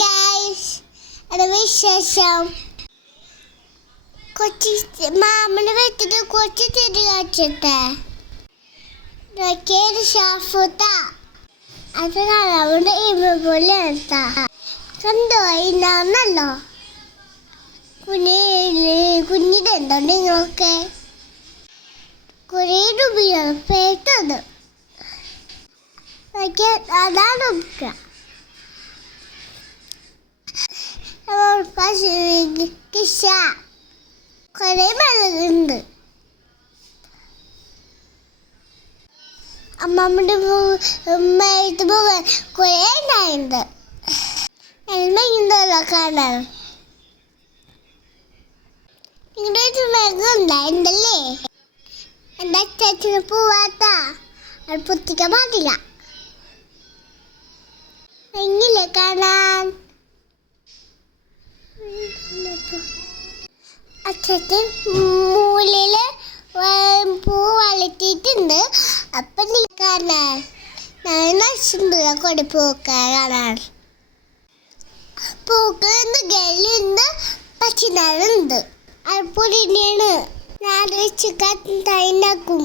Guys, അത് വിശേഷം. കൊച്ചി മാമന് വെച്ചിട്ട് കൊച്ചി ചെടി കാച്ചിട്ടെ ഷാഫുത്ത അത് അവിടെ പോലെ എടുത്താ കണ്ടോ ഇന്നാന്നല്ലോ കുഞ്ഞിതെന്തോ നിങ്ങളൊക്കെ കുറേ രൂപയാണ് പേട്ടത് അതാണ് കിഷ കുറേ വെള്ളമുണ്ട്. അമ്മമ്മയുടെ മേത്ത് പോകാൻ കുറേ ഉണ്ടായിട്ടുണ്ട്. എൽമയുണ്ടല്ലോ കാണാൻ. നിങ്ങളുടെ മേഘം ഉണ്ടായിട്ടുണ്ടല്ലേ. എൻ്റെ അച്ഛന് പോവാത്ത അത് പൊത്തിക്കാൻ പാടില്ല. എങ്ങനെ കാണാൻ അച്ഛൻ മൂലയില് പൂ വളർത്തിയിട്ടുണ്ട്. അപ്പം നീ കാണാൻ നശിച്ചുണ്ടല്ലോ കൊടി പൂക്കൾ കാണാൻ. പൂക്കളുണ്ട്, ഗലുണ്ട്, പച്ചിനാളുണ്ട്. അപ്പൊടിയാണ് ഞാൻ വെച്ച് ഉണ്ടാക്കും.